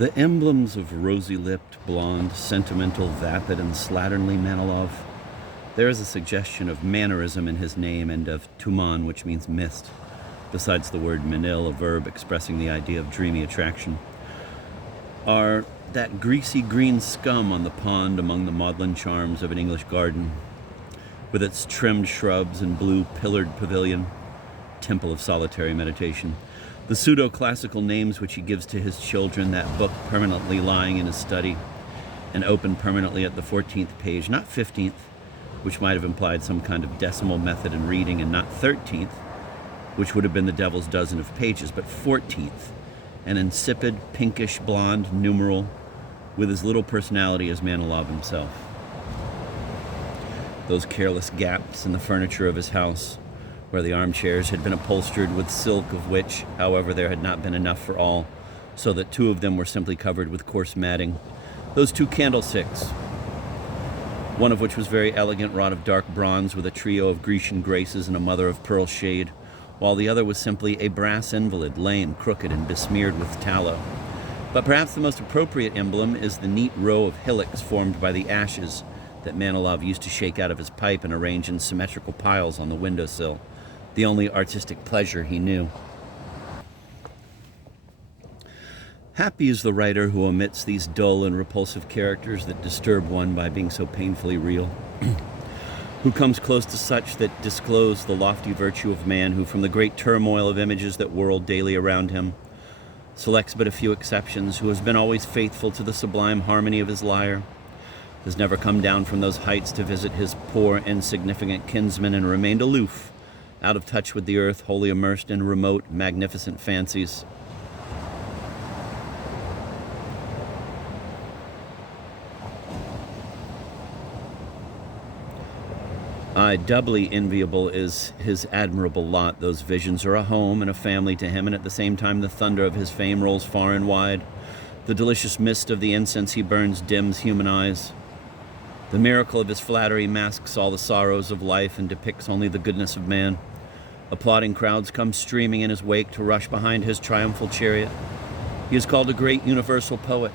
The emblems of rosy-lipped, blonde, sentimental, vapid, and slatternly Manilov. There is a suggestion of mannerism in his name and of tuman, which means mist, besides the word manil, a verb expressing the idea of dreamy attraction, are that greasy green scum on the pond among the maudlin charms of an English garden, with its trimmed shrubs and blue pillared pavilion, temple of solitary meditation, the pseudo-classical names which he gives to his children, that book permanently lying in his study and open permanently at the 14th page, not 15th, which might have implied some kind of decimal method in reading, and not 13th, which would have been the devil's dozen of pages, but 14th, an insipid, pinkish, blonde numeral with as little personality as Manilov himself. Those careless gaps in the furniture of his house, where the armchairs had been upholstered with silk, of which, however, there had not been enough for all, so that two of them were simply covered with coarse matting. Those two candlesticks, one of which was very elegant, wrought of dark bronze with a trio of Grecian graces and a mother-of-pearl shade, while the other was simply a brass invalid, lame, crooked, and besmeared with tallow. But perhaps the most appropriate emblem is the neat row of hillocks formed by the ashes that Manilov used to shake out of his pipe and arrange in symmetrical piles on the windowsill, the only artistic pleasure he knew. Happy is the writer who omits these dull and repulsive characters that disturb one by being so painfully real, who comes close to such that disclose the lofty virtue of man, who from the great turmoil of images that whirl daily around him selects but a few exceptions, who has been always faithful to the sublime harmony of his lyre, has never come down from those heights to visit his poor, insignificant kinsmen, and remained aloof, out of touch with the earth, wholly immersed in remote, magnificent fancies. Aye, doubly enviable is his admirable lot. Those visions are a home and a family to him, and at the same time the thunder of his fame rolls far and wide. The delicious mist of the incense he burns dims human eyes. The miracle of his flattery masks all the sorrows of life and depicts only the goodness of man. Applauding crowds come streaming in his wake to rush behind his triumphal chariot. He is called a great universal poet,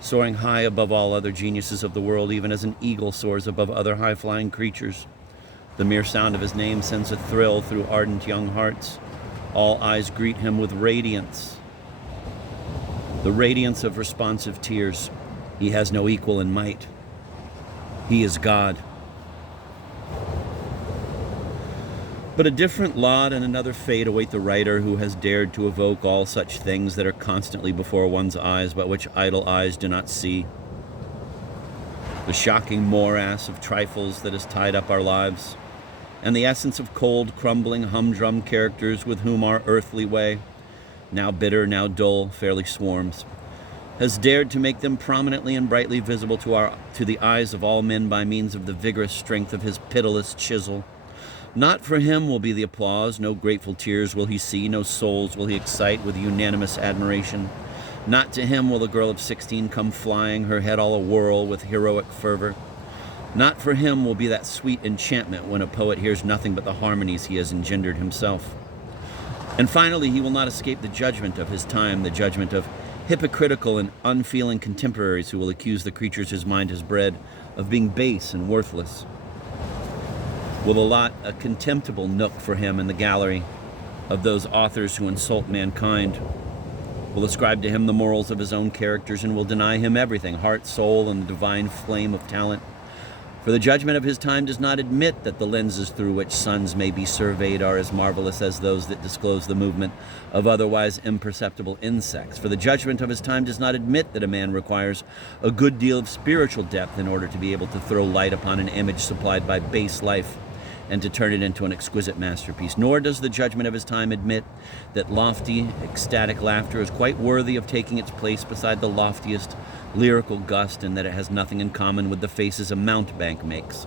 soaring high above all other geniuses of the world, even as an eagle soars above other high-flying creatures. The mere sound of his name sends a thrill through ardent young hearts. All eyes greet him with radiance, the radiance of responsive tears. He has no equal in might. He is God. But a different lot and another fate await the writer who has dared to evoke all such things that are constantly before one's eyes, but which idle eyes do not see. The shocking morass of trifles that has tied up our lives, and the essence of cold, crumbling, humdrum characters with whom our earthly way, now bitter, now dull, fairly swarms, has dared to make them prominently and brightly visible to the eyes of all men by means of the vigorous strength of his pitiless chisel. Not for him will be the applause, no grateful tears will he see, no souls will he excite with unanimous admiration. Not to him will the girl of 16 come flying, her head all a-whirl with heroic fervor. Not for him will be that sweet enchantment when a poet hears nothing but the harmonies he has engendered himself. And finally, he will not escape the judgment of his time, the judgment of hypocritical and unfeeling contemporaries who will accuse the creatures his mind has bred of being base and worthless. Will allot a contemptible nook for him in the gallery of those authors who insult mankind, will ascribe to him the morals of his own characters, and will deny him everything, heart, soul, and the divine flame of talent. For the judgment of his time does not admit that the lenses through which suns may be surveyed are as marvelous as those that disclose the movement of otherwise imperceptible insects. For the judgment of his time does not admit that a man requires a good deal of spiritual depth in order to be able to throw light upon an image supplied by base life and to turn it into an exquisite masterpiece. Nor does the judgment of his time admit that lofty, ecstatic laughter is quite worthy of taking its place beside the loftiest lyrical gust, and that it has nothing in common with the faces a mountebank makes.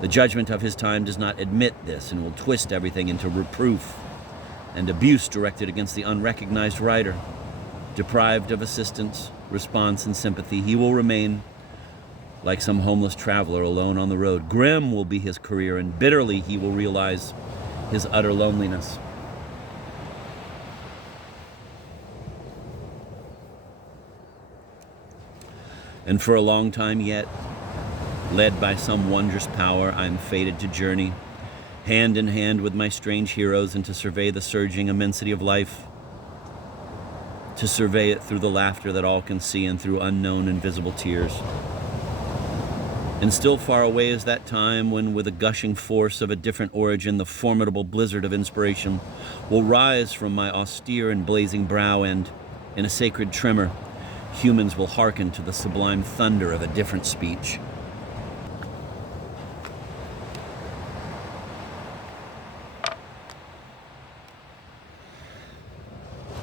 The judgment of his time does not admit this, and will twist everything into reproof and abuse directed against the unrecognized writer. Deprived of assistance, response, and sympathy, he will remain like some homeless traveler alone on the road. Grim will be his career, and bitterly he will realize his utter loneliness. And for a long time yet, led by some wondrous power, I am fated to journey, hand in hand with my strange heroes, and to survey the surging immensity of life, to survey it through the laughter that all can see and through unknown invisible tears. And still far away is that time when, with a gushing force of a different origin, the formidable blizzard of inspiration will rise from my austere and blazing brow, and, in a sacred tremor, humans will hearken to the sublime thunder of a different speech.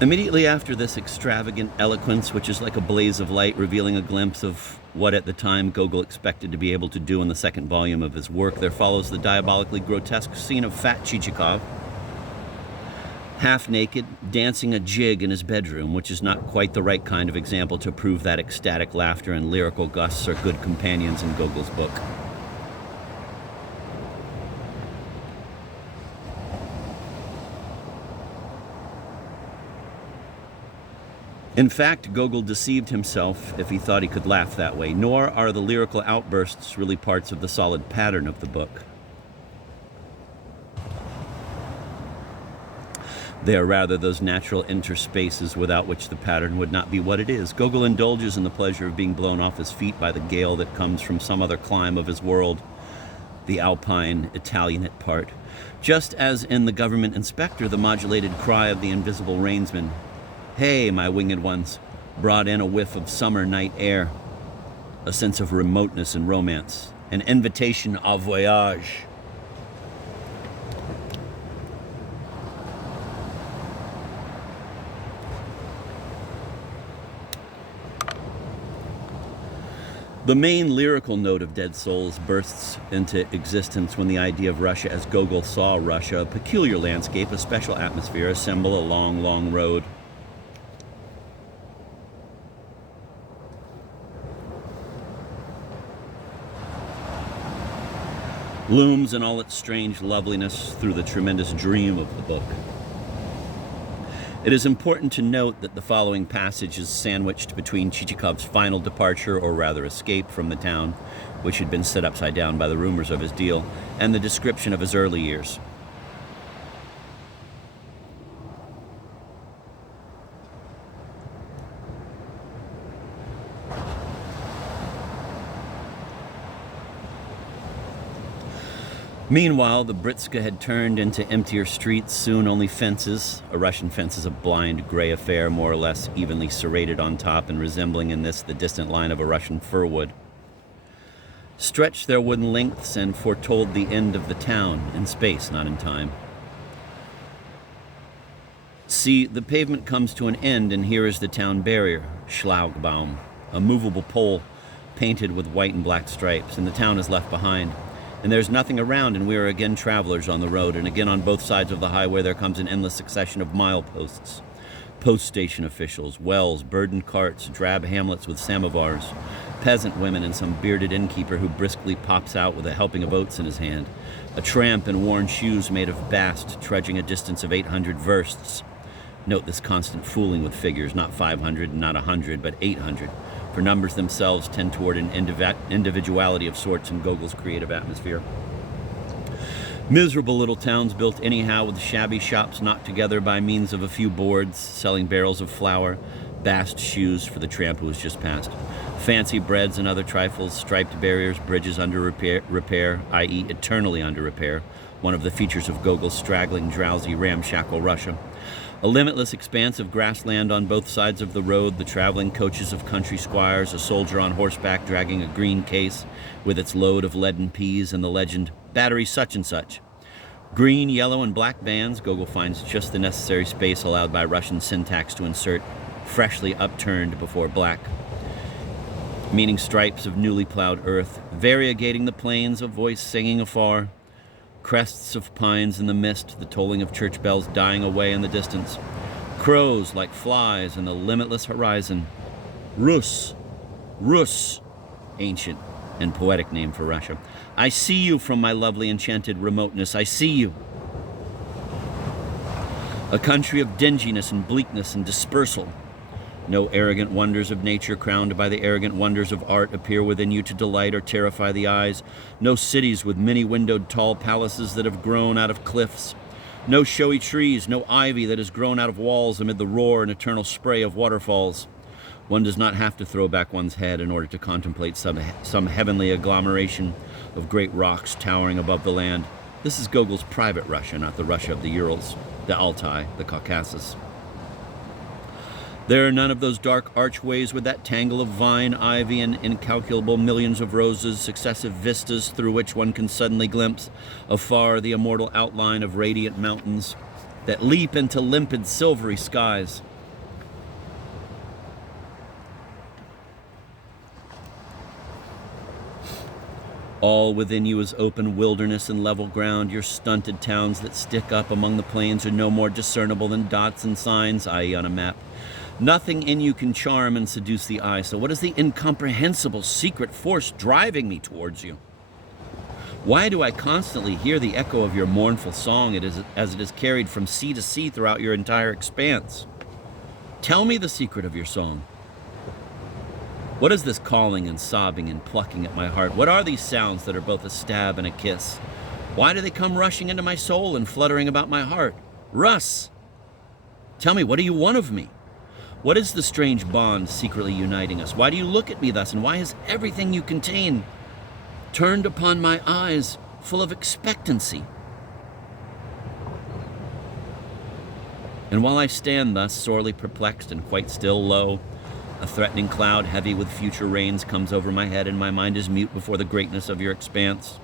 Immediately after this extravagant eloquence, which is like a blaze of light revealing a glimpse of what at the time Gogol expected to be able to do in the second volume of his work, there follows the diabolically grotesque scene of fat Chichikov, half naked, dancing a jig in his bedroom, which is not quite the right kind of example to prove that ecstatic laughter and lyrical gusts are good companions in Gogol's book. In fact, Gogol deceived himself if he thought he could laugh that way, nor are the lyrical outbursts really parts of the solid pattern of the book. They are rather those natural interspaces without which the pattern would not be what it is. Gogol indulges in the pleasure of being blown off his feet by the gale that comes from some other clime of his world, the Alpine Italianate part. Just as in The Government Inspector, the modulated cry of the invisible rainsman, "Hey, my winged ones," brought in a whiff of summer night air, a sense of remoteness and romance, an invitation au voyage. The main lyrical note of Dead Souls bursts into existence when the idea of Russia as Gogol saw Russia, a peculiar landscape, a special atmosphere, a symbol, a long, long road. Looms in all its strange loveliness through the tremendous dream of the book. It is important to note that the following passage is sandwiched between Chichikov's final departure, or rather escape, from the town, which had been set upside down by the rumors of his deal, and the description of his early years. Meanwhile, the Britska had turned into emptier streets, soon only fences. A Russian fence is a blind gray affair, more or less evenly serrated on top and resembling in this the distant line of a Russian fir wood. Stretched their wooden lengths and foretold the end of the town, in space, not in time. See, the pavement comes to an end, and here is the town barrier, Schlagbaum, a movable pole painted with white and black stripes, and the town is left behind. And there's nothing around, and we are again travelers on the road, and again on both sides of the highway there comes an endless succession of mileposts, post station officials, wells, burdened carts, drab hamlets with samovars, peasant women, and some bearded innkeeper who briskly pops out with a helping of oats in his hand, a tramp in worn shoes made of bast, trudging a distance of 800 versts. Note this constant fooling with figures, not 500 and not 100, but 800. For numbers themselves tend toward an individuality of sorts in Gogol's creative atmosphere. Miserable little towns built anyhow, with shabby shops knocked together by means of a few boards, selling barrels of flour, bast shoes for the tramp who was just passed, fancy breads and other trifles, striped barriers, bridges under repair, i.e. eternally under repair, one of the features of Gogol's straggling, drowsy, ramshackle Russia. A limitless expanse of grassland on both sides of the road, the traveling coaches of country squires, a soldier on horseback dragging a green case with its load of leaden peas, and the legend, "Battery such and such." Green, yellow, and black bands, Gogol finds just the necessary space allowed by Russian syntax to insert freshly upturned before black, meaning stripes of newly plowed earth, variegating the plains, a voice singing afar. Crests of pines in the mist, the tolling of church bells dying away in the distance. Crows like flies in the limitless horizon. Rus, Rus, ancient and poetic name for Russia. I see you from my lovely enchanted remoteness. I see you. A country of dinginess and bleakness and dispersal. No arrogant wonders of nature crowned by the arrogant wonders of art appear within you to delight or terrify the eyes. No cities with many-windowed tall palaces that have grown out of cliffs. No showy trees, no ivy that has grown out of walls amid the roar and eternal spray of waterfalls. One does not have to throw back one's head in order to contemplate some heavenly agglomeration of great rocks towering above the land. This is Gogol's private Russia, not the Russia of the Urals, the Altai, the Caucasus. There are none of those dark archways with that tangle of vine, ivy, and incalculable millions of roses, successive vistas through which one can suddenly glimpse afar the immortal outline of radiant mountains that leap into limpid, silvery skies. All within you is open wilderness and level ground. Your stunted towns that stick up among the plains are no more discernible than dots and signs, i.e. on a map. Nothing in you can charm and seduce the eye. So what is the incomprehensible secret force driving me towards you? Why do I constantly hear the echo of your mournful song as it is carried from sea to sea throughout your entire expanse? Tell me the secret of your song. What is this calling and sobbing and plucking at my heart? What are these sounds that are both a stab and a kiss? Why do they come rushing into my soul and fluttering about my heart? Russ! Tell me, what do you want of me? What is the strange bond secretly uniting us? Why do you look at me thus, and why is everything you contain turned upon my eyes full of expectancy? And while I stand thus, sorely perplexed and quite still, lo, a threatening cloud heavy with future rains comes over my head, and my mind is mute before the greatness of your expanse.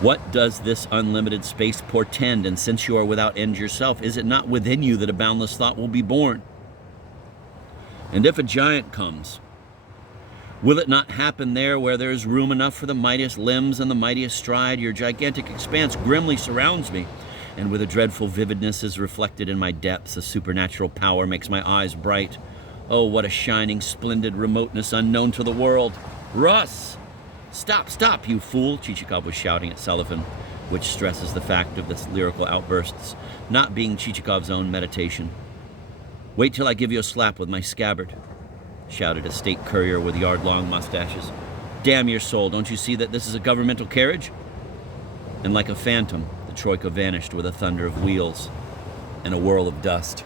What does this unlimited space portend? And since you are without end yourself, is it not within you that a boundless thought will be born? And if a giant comes, will it not happen there where there is room enough for the mightiest limbs and the mightiest stride? Your gigantic expanse grimly surrounds me, and with a dreadful vividness is reflected in my depths. A supernatural power makes my eyes bright. Oh, what a shining, splendid remoteness unknown to the world. Russ! Stop, stop, you fool, Chichikov was shouting at Selifan, which stresses the fact of this lyrical outbursts not being Chichikov's own meditation. Wait till I give you a slap with my scabbard, shouted a state courier with yard-long mustaches. Damn your soul, don't you see that this is a governmental carriage? And like a phantom, the troika vanished with a thunder of wheels and a whirl of dust.